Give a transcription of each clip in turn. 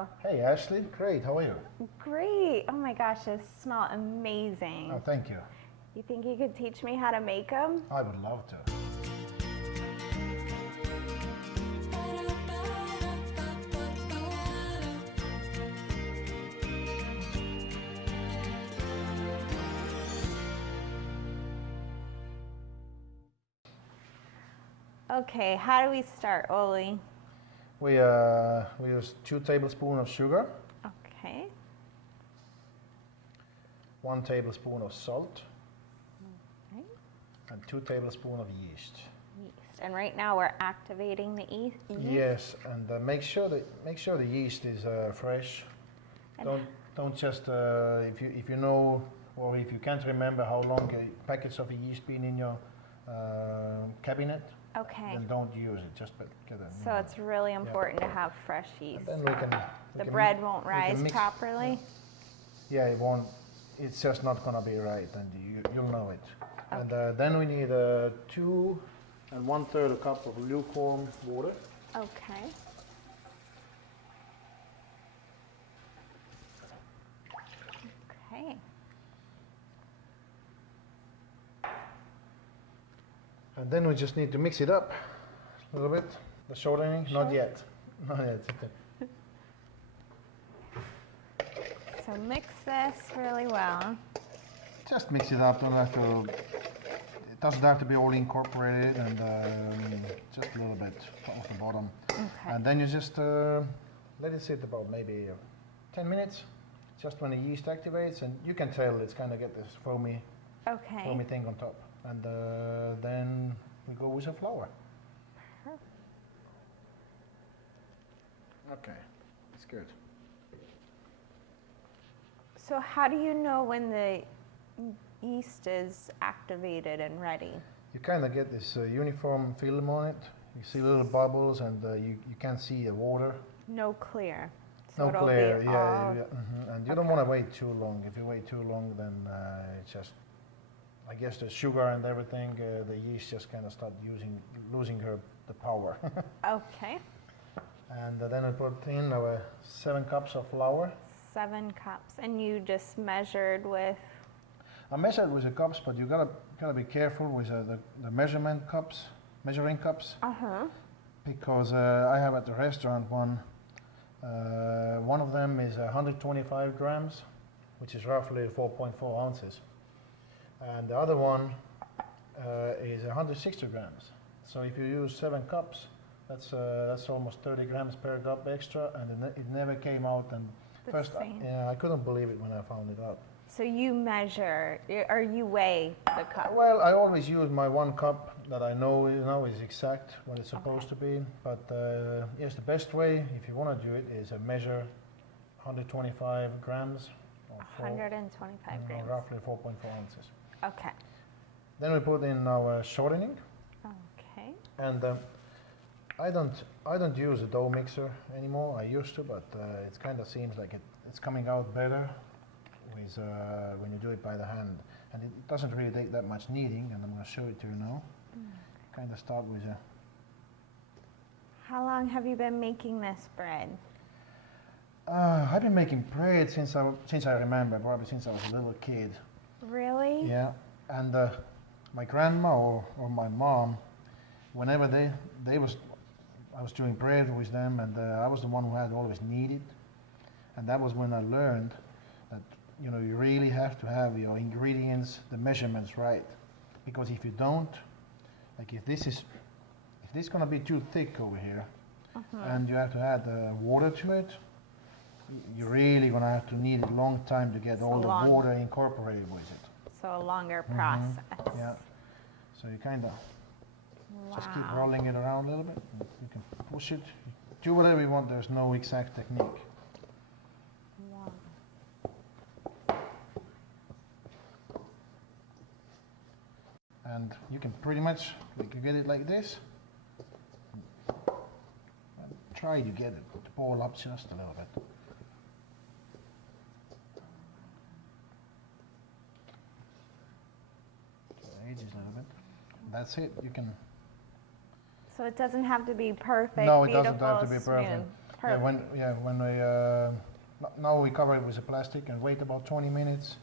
you? Hey Ashley, great, how are you? Great. Oh my gosh, this smell amazing. Oh, thank you. You think you could teach me how to make them? I would love to. Okay, how do we start, Olle? We use 2 tablespoons of sugar, Okay. 1 tablespoon of salt, Right. and 2 tablespoons of yeast. Yeast. And right now we're activating the yeast. Yes, and make sure the yeast is fresh. And Don't just if you know or if you can't remember how long packets of yeast been in your cabinet. Okay. Then don't use it. Just get it. So it's really important to have fresh yeast. And then The bread won't rise properly. Yeah, it won't. It's just not gonna be right, and you'll know it. Okay. And then we need 2 1/3 cup of lukewarm water. Okay. Okay. And then we just need to mix it up a little bit. The shortening, Sure. not yet. Not yet. So mix this really well. Just mix it up. Don't have to. It doesn't have to be all incorporated, and just a little bit off the bottom. Okay. And then you just let it sit about maybe 10 minutes. Just when the yeast activates, and you can tell it's kind of get this foamy Okay. thing on top. And then we go with the flour. Perfect. Okay, it's good. So how do you know when the yeast is activated and ready? You kind of get this uniform film on it. You see little bubbles, and you can't see the water. No clear. So No it'll clear, be yeah, all- yeah. And you don't want to wait too long. If you wait too long, then it's just, I guess the sugar and everything, the yeast just kind of start losing the power. Okay. And then I put in our 7 cups of flour. 7 cups. And you just measured with? I measured with the cups, but you gotta be careful with the measuring cups, Uh-huh. because I have at the restaurant one. One of them is 125 grams, which is roughly 4.4 ounces, and the other one is 160 grams. So if you use 7 cups, that's almost 30 grams per cup extra, and it never came out. And The first, same. I couldn't believe it when I found it out. So you measure, or you weigh the cup? Well, I always use my 1 cup that I know is exact what it's supposed to be. But yes, the best way, if you want to do it, is measure 125 grams. Or 125 grams. roughly 4.4 ounces. Okay. Then we put in our shortening, Okay. and I don't use a dough mixer anymore. I used to, but it kind of seems like it's coming out better with when you do it by the hand, and it doesn't really take that much kneading. And I'm going to show it to you now. Kind of start with a. How long have you been making this bread? I've been making bread since I remember, probably since I was a little kid. Really? Yeah, and my grandma or my mom, whenever I was doing bread with them, and I was the one who had always kneaded, and that was when I learned that you really have to have your ingredients, the measurements right, because if you don't, like if this is gonna be too thick over here, and you have to add water to it, you're really gonna have to knead it a long time to get all the water incorporated with it. So a longer process. Yeah. So you kind of just keep Wow. rolling it around a little bit. You can push it. Do whatever you want. There's no exact technique. Wow. And you can pretty much get it like this. And try to get it to ball up just a little bit. Edges a little bit. That's it. You can. So it doesn't have to be perfect, No, it beautiful, doesn't have to be smooth. perfect. Yeah, Perfect. when we now we cover it with the plastic and wait about 20 minutes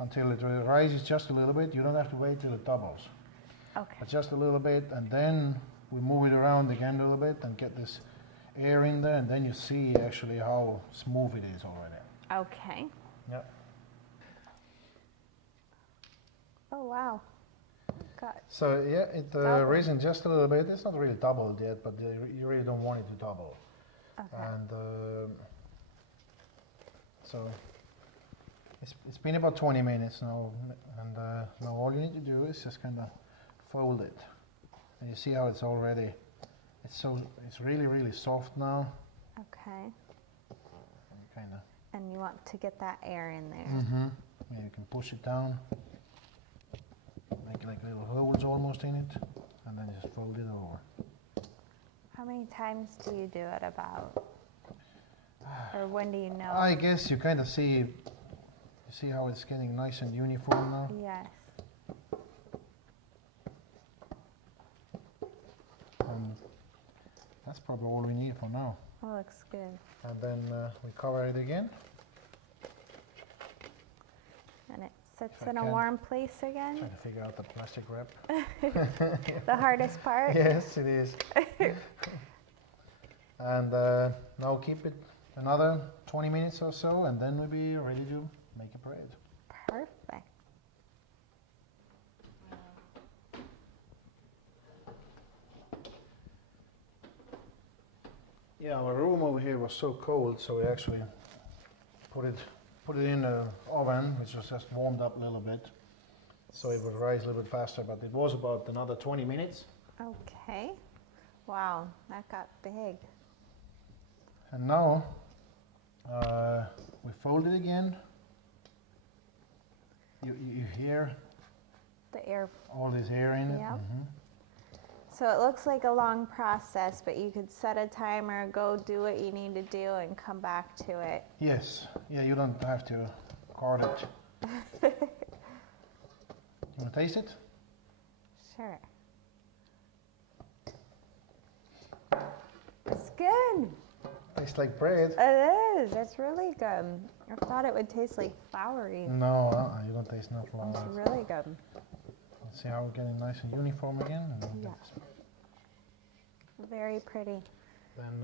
until it rises just a little bit. You don't have to wait till it doubles, Okay. but just a little bit, and then we move it around again a little bit and get this air in there, and then you see actually how smooth it is already. Okay. Yeah. Oh wow. Got So yeah, it Doubled. risen just a little bit. It's not really doubled yet, but you really don't want it to double. okay. And so it's been about 20 minutes now, and now all you need to do is just kind of fold it, and you see how it's already. It's really soft now. Okay. Kind of. And you want to get that air in there. Mm-hmm. Yeah, you can push it down, make like little holes almost in it, and then just fold it over. How many times do you do it about? Or when do you know? I guess you kind of see. You see how it's getting nice and uniform now. Yes. And that's probably all we need for now. That looks good. And then we cover it again. And it sits If I in a can. warm place again. Trying to figure out the plastic wrap. The hardest part. Yes, it is. And now keep it another 20 minutes or so, and then we'll be ready to make a bread. Perfect. Yeah, our room over here was so cold, so we actually put it in the oven, which was just warmed up a little bit, so it would rise a little bit faster. But it was about another 20 minutes. Okay. Wow, that got big. And now we fold it again. You hear The air. all this air in it. Yep. Mhm. So it looks like a long process, but you could set a timer, go do what you need to do, and come back to it. Yes. Yeah, you don't have to guard it. You want to taste it? Sure. It's good. Tastes like bread. It is. It's really good. I thought it would taste like floury. No, you don't taste no flour. It's really good. Let's see how we're getting nice and uniform again. And then Yeah. Very pretty. Then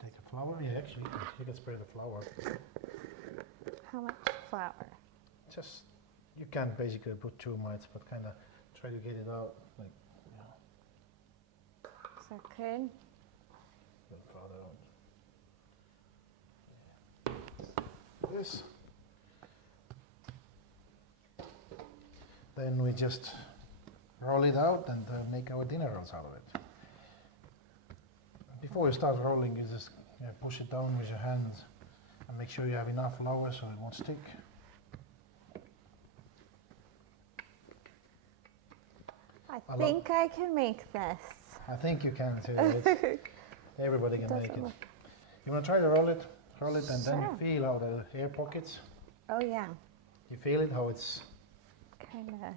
take the flour. Yeah, actually, you can spray the flour. How much flour? Just, you can't basically put too much, but kind of try to get it out like, Is that good? a little farther out. This. Then we just roll it out and make our dinner rolls out of it. Before you start rolling, you just push it down with your hands and make sure you have enough flour so it won't stick. I think I can make this. I think you can too. Everybody can make it. Doesn't You want to try to roll it, and then Sure. you feel how the air pockets. Oh yeah, You feel it, how it's kind of.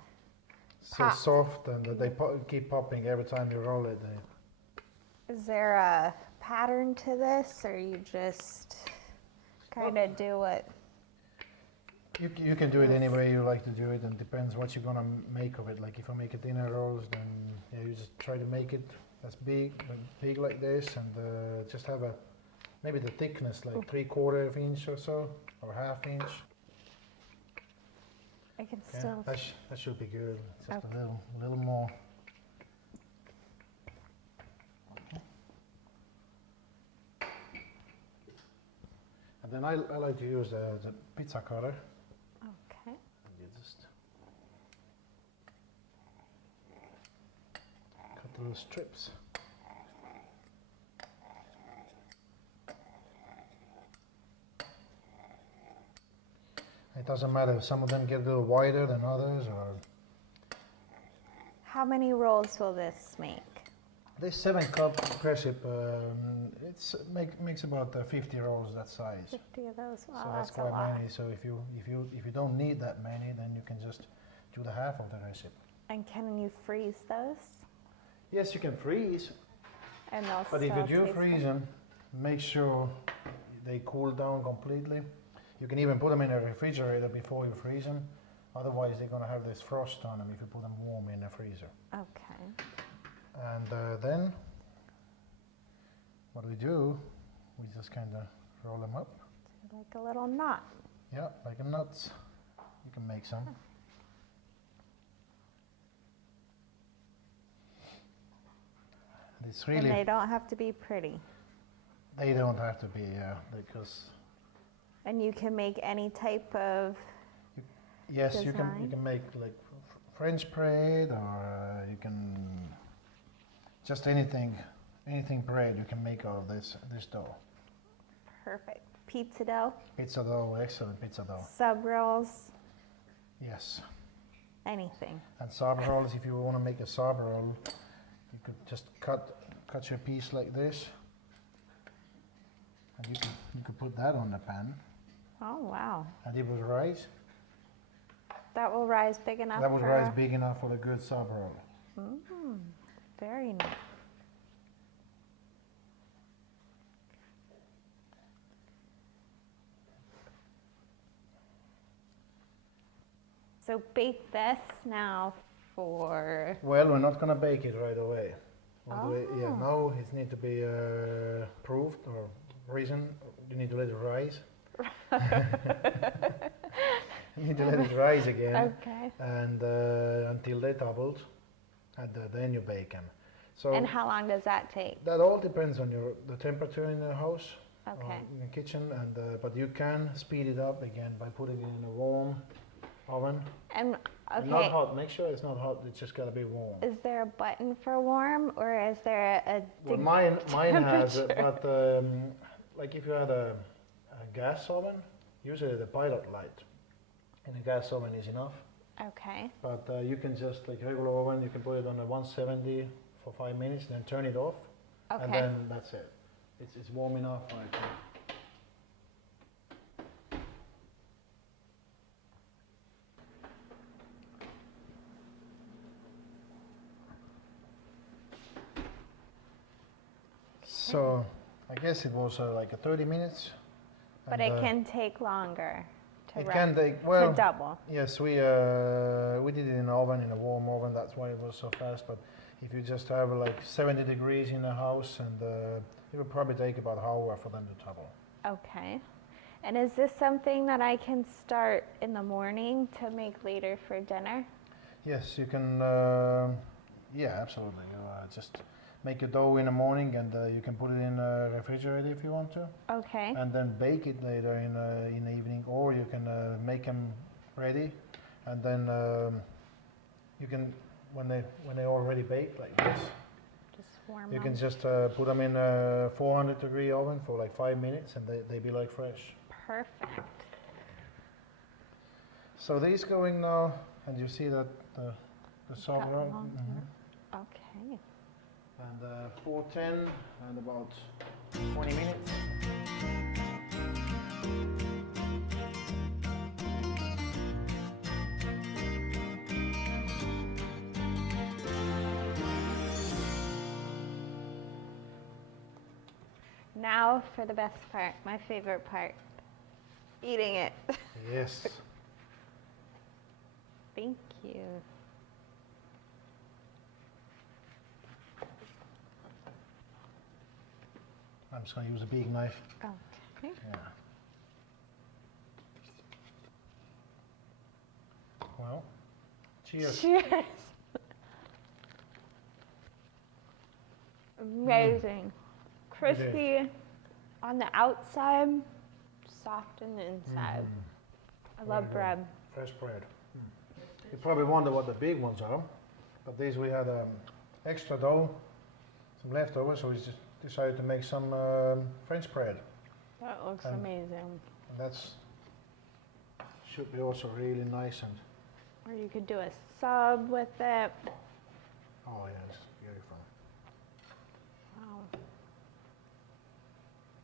so Pop. soft, and they keep popping every time you roll it. Is there a pattern to this, or you just kind of do what? You can do it any way you like to do it, and depends what you're gonna make of it. Like if I make a dinner rolls, then you just try to make it as big like this, and just have maybe the thickness like 3/4 inch or so, or 1/2 inch. I can Yeah, still. that should be good. Just Okay. a little more. And then I like to use the pizza cutter. Okay. And you just cut the little strips. It doesn't matter if some of them get a little wider than others, or How many rolls will this make? this 7-cup recipe makes about 50 rolls that size. 50 of those. So Wow, that's that's a quite lot. many. So if you don't need that many, then you can just do the half of the recipe. And can you freeze those? Yes, you can freeze, And they'll but if still you do taste freeze good? them, make sure they cool down completely. You can even put them in a refrigerator before you freeze them. Otherwise, they're going to have this frost on them if you put them warm in the freezer. Okay. And then what we do, we just kind of roll them up. Like a little knot. Yeah, like a nuts. You can make some. It's really. And they don't have to be pretty. They don't have to be, because. And you can make any type of. Yes, you design? can make like French bread, or you can just anything bread you can make out of this dough. Perfect. Pizza dough. Pizza dough, excellent pizza dough. Sub rolls. Yes. Anything. And sub rolls, if you want to make a sub roll, you could just cut your piece like this, and you could put that on the pan, Oh wow. and it will rise. That will rise big enough. That would for rise big enough for the good sub roll. Very nice. So bake this now for. Well, we're not gonna bake it right away. Yeah, Oh. no, it needs to be proved or risen. You need to let it rise. You need to let it rise again, Okay. and until they doubled, and then you bake them. So And how long does that take? that all depends on the temperature in the house or Okay. in the kitchen, and but you can speed it up again by putting it in a warm oven. And And not okay, hot. Make sure it's not hot. It's just gotta be warm. is there a button for warm, or is there a? Well, dig- mine has it, temperature? but like if you had a gas oven, usually the pilot light in a gas oven is enough. Okay. But you can just, like regular oven, you can put it on a 170 for 5 minutes, then turn it off, and Okay. then that's it. It's warm enough. Right? So I guess it was like a 30 minutes. But and, it can take longer to It ri- can take, to well, double. yes, we did it in an oven, in a warm oven, that's why it was so fast. But if you just have like 70 degrees in the house, and it will probably take about an hour for them to double. Okay. And is this something that I can start in the morning to make later for dinner? Yes, you can, yeah, absolutely. You just make a dough in the morning, and you can put it in a refrigerator if you want to, Okay. and then bake it later in the evening, or you can make them ready, and then you can, when they already baked like this, Just warm you them. can just put them in a 400-degree oven for like 5 minutes, and they be like fresh. Perfect. So these going now, and you see that the Got soft roll, long Okay. and 410, and about 20 minutes. Now for the best part, my favorite part, eating it. Yes. Thank you. I'm just going to use a big knife. Okay. Yeah. Well, cheers. Cheers. Amazing. Crispy on the outside, soft on the inside. I love Very bread. good. Fresh bread. You probably wonder what the big ones are, but these we had extra dough, some leftovers, so we just decided to make some French bread. That looks And- amazing. And that's should be also really nice, and Or you could do a sub with it. oh yeah, it's beautiful. Wow.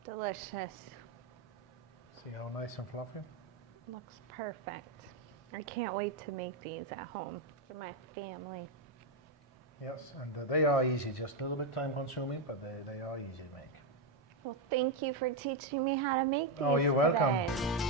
Delicious. See how nice and fluffy? Looks perfect. I can't wait to make these at home for my family. Yes, and they are easy, just a little bit time consuming, but they are easy to make. Well, thank you for teaching me how to make these Oh, you're welcome. today.